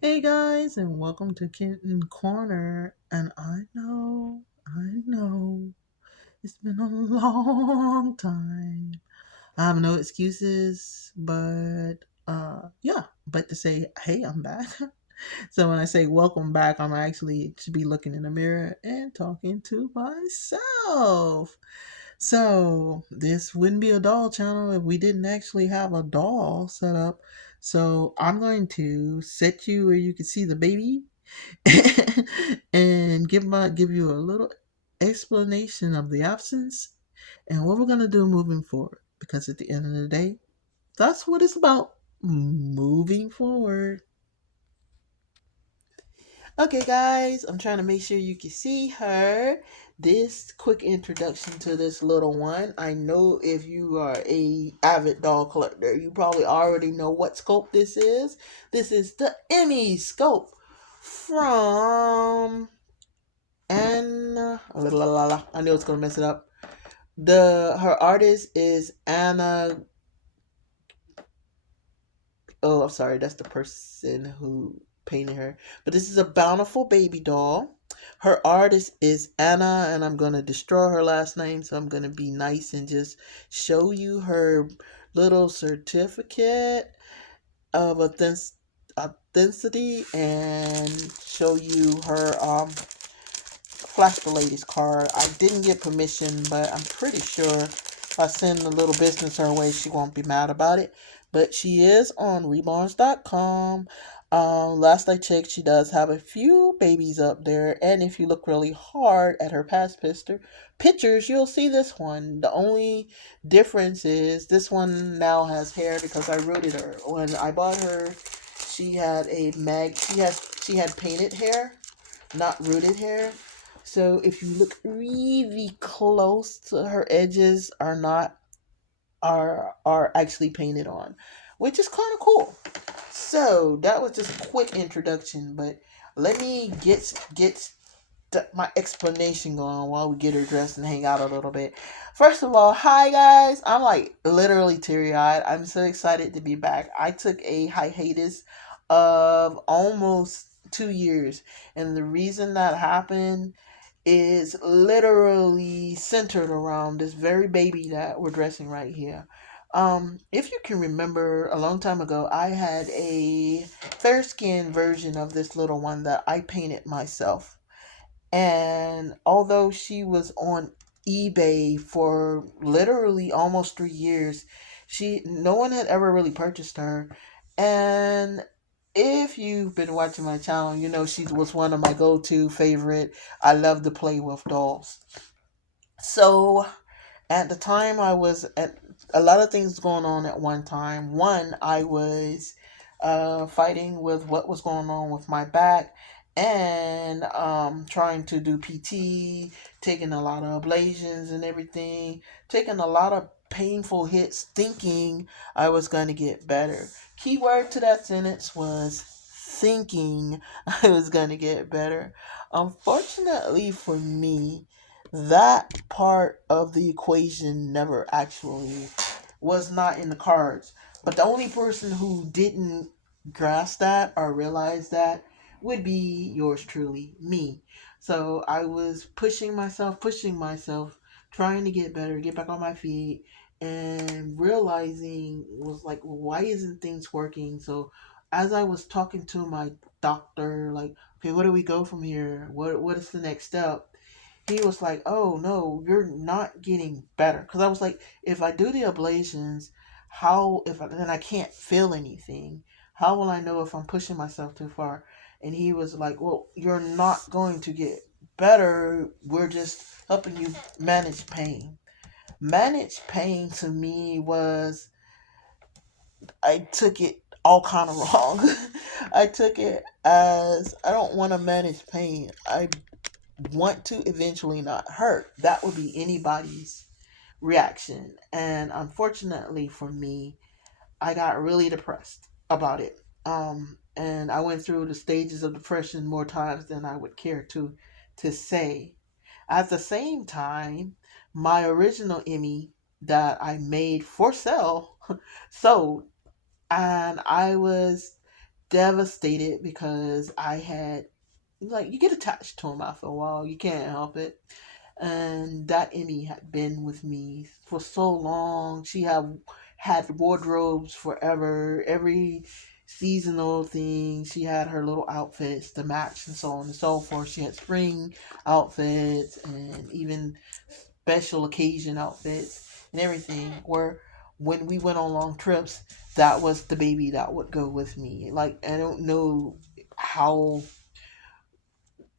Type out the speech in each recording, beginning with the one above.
Hey guys, and welcome to Kitten Corner. And I know, it's been a long time. I have no excuses, but yeah, but to say, hey, I'm back. So when I say welcome back, I'm actually to be looking in the mirror and talking to myself. So this wouldn't be a doll channel if we didn't actually have a doll set up. So I'm going to set you where you can see the baby and give you a little explanation of the absence and what we're gonna do moving forward. Because at the end of the day, that's what it's about. Moving forward. Okay, guys, I'm trying to make sure you can see her. This quick introduction to this little one. I know if you are a avid doll collector, you probably already know what scope this is. This is the Emmy scope from Anna. I knew it's gonna mess it up. Her artist is Anna. Oh, I'm sorry, that's the person who painted her. But this is a bountiful baby doll. Her artist is Anna, and I'm gonna destroy her last name, so I'm gonna be nice and just show you her little certificate of authenticity and show you her Flash the latest card. I didn't get permission, but I'm pretty sure if I send a little business her way, she won't be mad about it. But she is on reborns.com. Last I checked, she does have a few babies up there. And if you look really hard at her past pictures, you'll see this one. The only difference is this one now has hair because I rooted her. When I bought her, she had she had painted hair, not rooted hair. So if you look really close to her edges are actually painted on, which is kind of cool. So that was just a quick introduction, but let me get my explanation going while we get her dressed and hang out a little bit. First of all, hi guys. I'm like literally teary eyed. I'm so excited to be back. I took a hiatus of almost 2 years, and the reason that happened is literally centered around this very baby that we're dressing right here. If you can remember, a long time ago, I had a fair skinned version of this little one that I painted myself. And although she was on eBay for literally almost 3 years, no one had ever really purchased her. And if you've been watching my channel, you know she was one of my go-to favorite. I love to play with dolls. So at the time, I was at a lot of things going on at one time. One, I was fighting with what was going on with my back and trying to do PT, taking a lot of ablations and everything, taking a lot of painful hits, thinking I was going to get better. Keyword to that sentence was thinking I was going to get better. Unfortunately for me, that part of the equation never actually was not in the cards. But the only person who didn't grasp that or realize that would be yours truly, me. So I was pushing myself, trying to get better, get back on my feet, and realizing was like, well, why isn't things working? So as I was talking to my doctor, like, okay, where do we go from here? What is the next step? He was like, "Oh no, you're not getting better." Because I was like, if I do the ablations, how if I, then I can't feel anything? How will I know if I'm pushing myself too far? And he was like, "Well, you're not going to get better. We're just helping you manage pain." Manage pain to me was I took it all kind of wrong. I took it as I don't want to manage pain. I want to eventually not hurt. That would be anybody's reaction. And unfortunately for me, I got really depressed about it. And I went through the stages of depression more times than I would care to say. At the same time, my original Emmy that I made for sale sold, and I was devastated because I had, like, you get attached to him after a while. You can't help it. And that Emmy had been with me for so long. She had wardrobes forever. Every seasonal thing, she had her little outfits to match and so on and so forth. She had spring outfits and even special occasion outfits and everything. Where when we went on long trips, that was the baby that would go with me. Like, I don't know how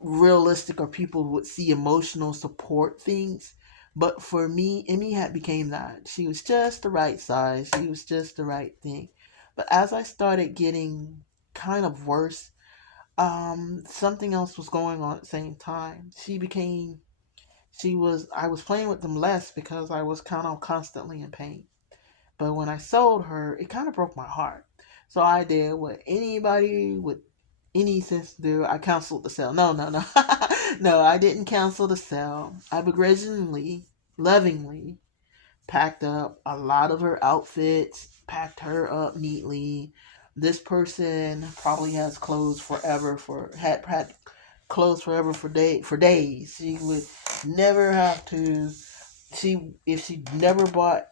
realistic or people would see emotional support things, but for me, Emmy had became that. She was just the right size. She was just the right thing. But as I started getting kind of worse, something else was going on at the same time. I was playing with them less because I was kind of constantly in pain. But when I sold her, it kind of broke my heart. So I did what anybody with any sense to do. I canceled the sale. No, no, no. No, I didn't cancel the sale. I begrudgingly, lovingly packed up a lot of her outfits, packed her up neatly. This person probably has clothes forever for had clothes forever for days. She would never have to. She if she never bought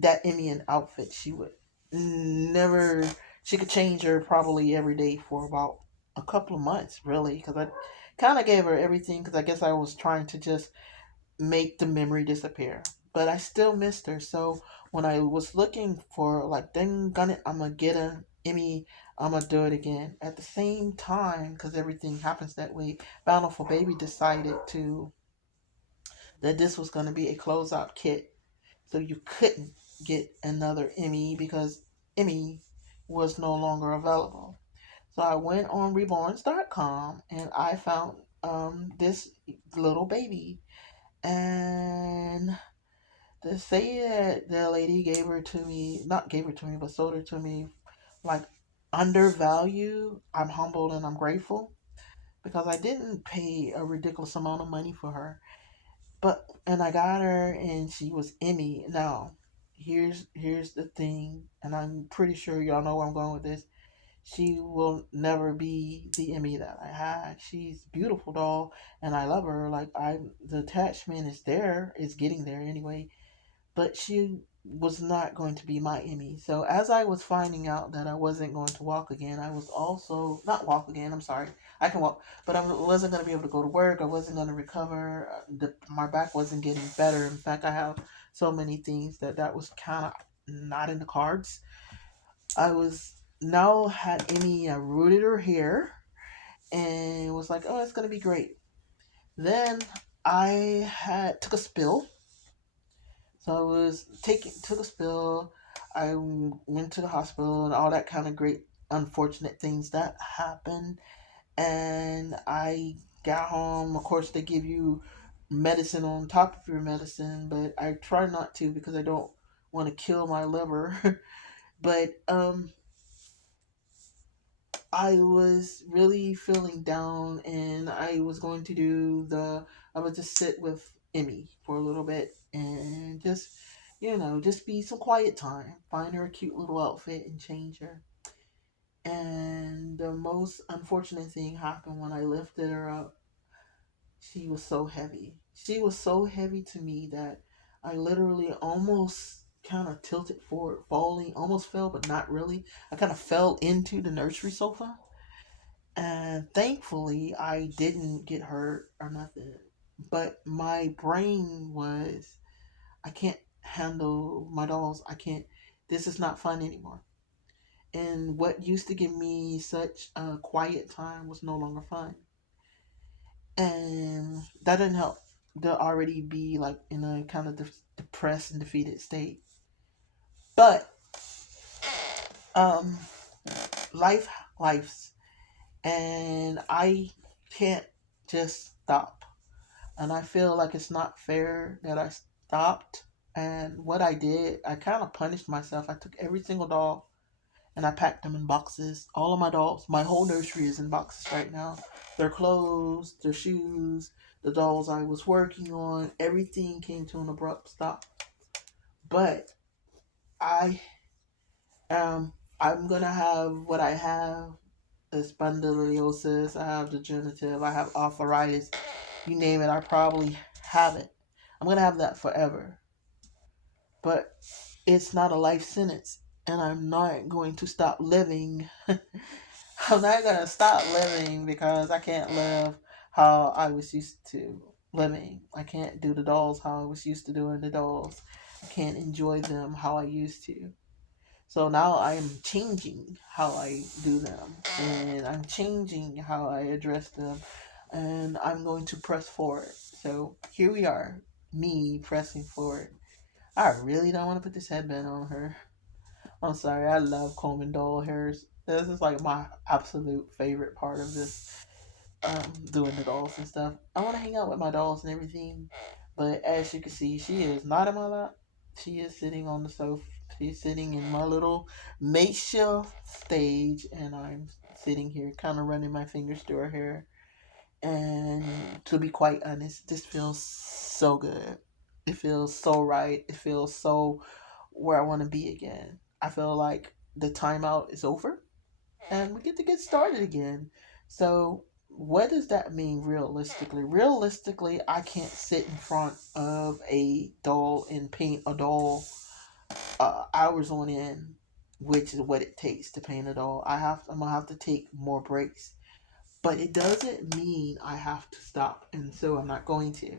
that Indian outfit, she would never. She could change her probably every day for about a couple of months, really, because I kind of gave her everything because I guess I was trying to just make the memory disappear. But I still missed her. So when I was looking for, like, dang gun it, I'm gonna get a Emmy. I'm gonna do it again. At the same time, because everything happens that way, Bountiful Baby decided to that this was gonna be a closeout kit, so you couldn't get another Emmy because Emmy was no longer available. So I went on reborns.com and I found this little baby, and to say that the lady gave her to me, not gave her to me, but sold her to me, like, undervalue, I'm humbled and I'm grateful because I didn't pay a ridiculous amount of money for her. But and I got her, and she was Emmy. Now, here's the thing, and I'm pretty sure y'all know where I'm going with this. She will never be the Emmy that I had. She's a beautiful doll, and I love her. Like, the attachment is there, is getting there anyway. But she was not going to be my Emmy. So as I was finding out that I wasn't going to walk again, I was also not walk again. I'm sorry, I can walk, but I wasn't going to be able to go to work. I wasn't going to recover. My back wasn't getting better. In fact, I have so many things that was kind of not in the cards. I was now had Emmy. I rooted her hair and was like, oh, it's going to be great. Then I had took a spill. So I was took a spill. I went to the hospital and all that kind of great unfortunate things that happened. And I got home. Of course, they give you medicine on top of your medicine, but I try not to because I don't want to kill my liver. But I was really feeling down, and I was going to do the. I would just sit with Emmy for a little bit and just, just be some quiet time. Find her a cute little outfit and change her. And the most unfortunate thing happened when I lifted her up. She was so heavy. She was so heavy to me that I literally almost kind of tilted forward, falling, almost fell, but not really. I kind of fell into the nursery sofa, and thankfully, I didn't get hurt or nothing. But my brain was, I can't handle my dolls. I can't, this is not fun anymore. And what used to give me such a quiet time was no longer fun. And that didn't help to already be like in a kind of depressed and defeated state. But um, life, life's, and I can't just stop. And I feel like it's not fair that I stopped. And what I did, I kind of punished myself. I took every single doll and I packed them in boxes. All of my dolls, my whole nursery is in boxes right now. Their clothes, their shoes, the dolls I was working on, everything came to an abrupt stop. But I I'm gonna have what I have. spondylosis, I have degenerative, I have arthritis. You name it, I probably have it. I'm gonna have that forever. But it's not a life sentence, and I'm not going to stop living. I'm not gonna stop living because I can't live how I was used to living. I can't do the dolls how I was used to doing the dolls. I can't enjoy them how I used to. So now I am changing how I do them, and I'm changing how I address them, and I'm going to press forward. So here we are, me pressing forward. I really don't want to put this headband on her. I'm sorry, I love combing doll hairs. This is like my absolute favorite part of this, doing the dolls and stuff. I want to hang out with my dolls and everything, but as you can see, she is not in my lap. She is sitting on the sofa. She's sitting in my little makeshift stage, and I'm sitting here, kind of running my fingers through her hair. And to be quite honest, this feels so good. It feels so right. It feels so where I want to be again. I feel like the timeout is over and we get started again. So, what does that mean realistically? Realistically, I can't sit in front of a doll and paint a doll hours on end, which is what it takes to paint a doll. I'm gonna have to take more breaks, but it doesn't mean I have to stop, and so I'm not going to.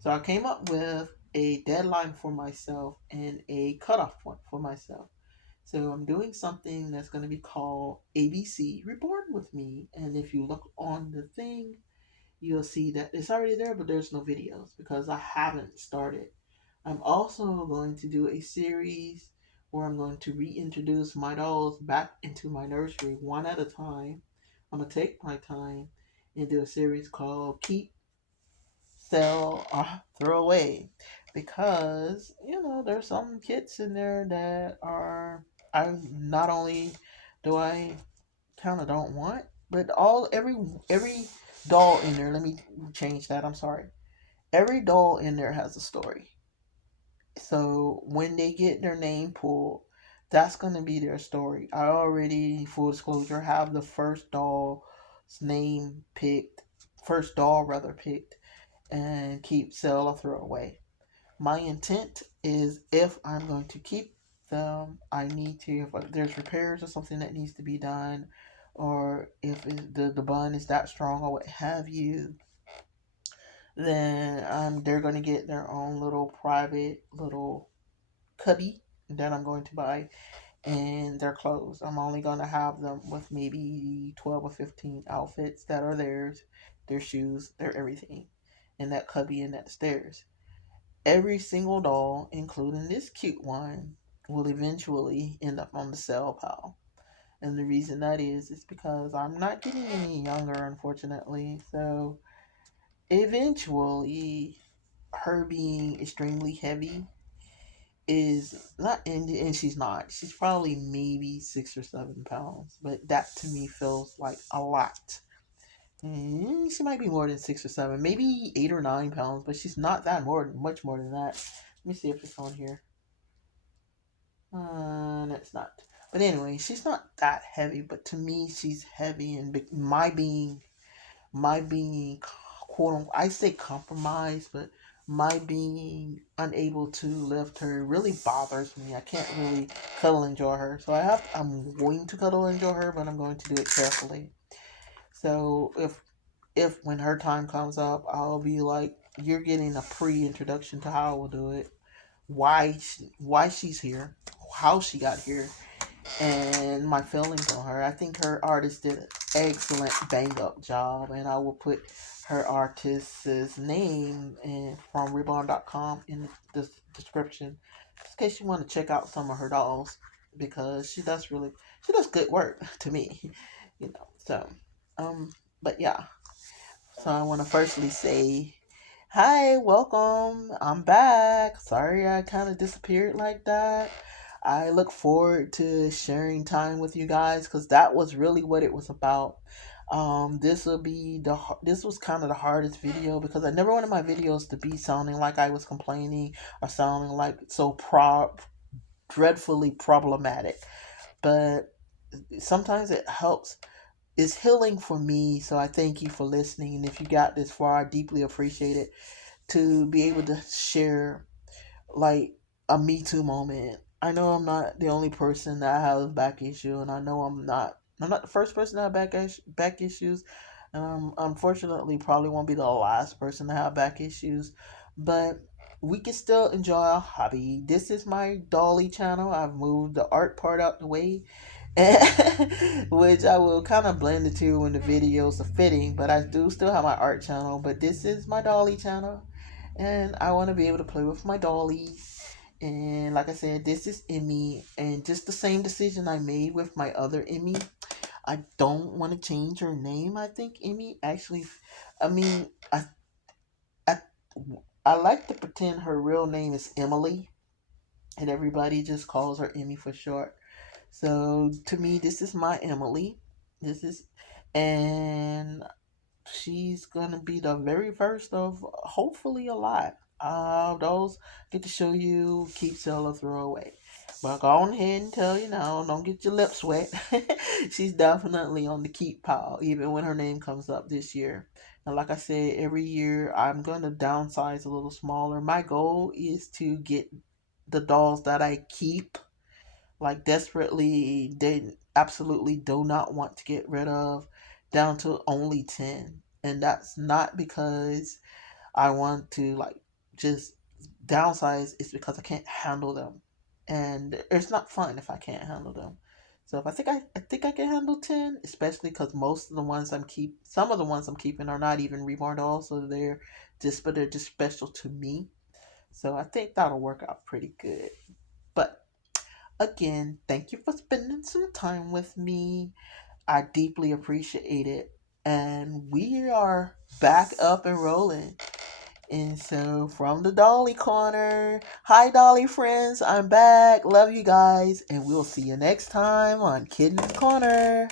So I came up with a deadline for myself and a cutoff point for myself. So I'm doing something that's going to be called ABC Reborn with Me. And if you look on the thing, you'll see that it's already there, but there's no videos because I haven't started. I'm also going to do a series where I'm going to reintroduce my dolls back into my nursery one at a time. I'm going to take my time and do a series called Keep, Sell, or Throw Away. Because, there's some kits in there that are, I not only do I kind of don't want, but every doll in there, let me change that, I'm sorry. Every doll in there has a story. So when they get their name pulled, that's going to be their story. I already, full disclosure, have the name picked, first doll rather picked, and keep, sell, or throw away. My intent is if I'm going to keep them, I need to, if there's repairs or something that needs to be done, or if the bun is that strong or what have you, then they're going to get their own little private little cubby that I'm going to buy, and their clothes. I'm only going to have them with maybe 12 or 15 outfits that are theirs, their shoes, their everything, in that cubby and that stairs. Every single doll, including this cute one, will eventually end up on the sale pile. And the reason that is because I'm not getting any younger, unfortunately. So eventually, her being extremely heavy is not, and she's not. She's probably maybe 6 or 7 pounds, but that to me feels like a lot. She might be more than 6 or 7, maybe 8 or 9 pounds, but she's not that much more than that. Let me see if it's on here. No, it's not. But anyway, she's not that heavy, but to me, she's heavy, and my being quote unquote, I say compromised, but my being unable to lift her really bothers me. I can't really cuddle enjoy her, so I'm going to cuddle enjoy her, but I'm going to do it carefully. So if when her time comes up, I'll be like, you're getting a pre-introduction to how I will do it, why she's here, how she got here, and my feelings on her. I think her artist did an excellent bang up job, and I will put her artist's name from reborn.com in the description, just in case you want to check out some of her dolls, because she does good work to me, So, um, but yeah. So I want to firstly say, hi, welcome. I'm back. Sorry I kind of disappeared like that. I look forward to sharing time with you guys because that was really what it was about. This was kind of the hardest video because I never wanted my videos to be sounding like I was complaining or sounding like so dreadfully problematic. But sometimes it helps. it's healing for me. So I thank you for listening. And if you got this far, I deeply appreciate it, to be able to share like a Me Too moment. I know I'm not the only person that has back issue, and I know I'm not the first person to have back issues. Unfortunately, probably won't be the last person to have back issues, but we can still enjoy our hobby. This is my Dolly channel. I've moved the art part out the way, which I will kind of blend the two when the videos are fitting. But I do still have my art channel. But this is my Dolly channel, and I want to be able to play with my dollies. And like I said, this is Emmy, and just the same decision I made with my other Emmy. I don't want to change her name. I think Emmy actually, I mean, I, I like to pretend her real name is Emily, and everybody just calls her Emmy for short. So to me, this is my Emily. This is, and she's gonna be the very first of hopefully a lot. Those get to show you, keep, sell, or throw away. But go on ahead and tell you now, don't get your lips wet. She's definitely on the keep pile, even when her name comes up this year. And like I said, every year I'm gonna downsize a little smaller. My goal is to get the dolls that I keep, like desperately, they absolutely do not want to get rid of, down to only 10. And that's not because I want to like just downsize, it's because I can't handle them, and it's not fun if I can't handle them. So if I think I can handle 10, especially because most of the ones some of the ones I'm keeping are not even reborn dolls, so they're just special to me. So I think that'll work out pretty good. But again, thank you for spending some time with me. I deeply appreciate it. And we are back up and rolling. And so, from the Dolly Corner, hi, Dolly friends, I'm back. Love you guys. And we'll see you next time on Kitten's Corner.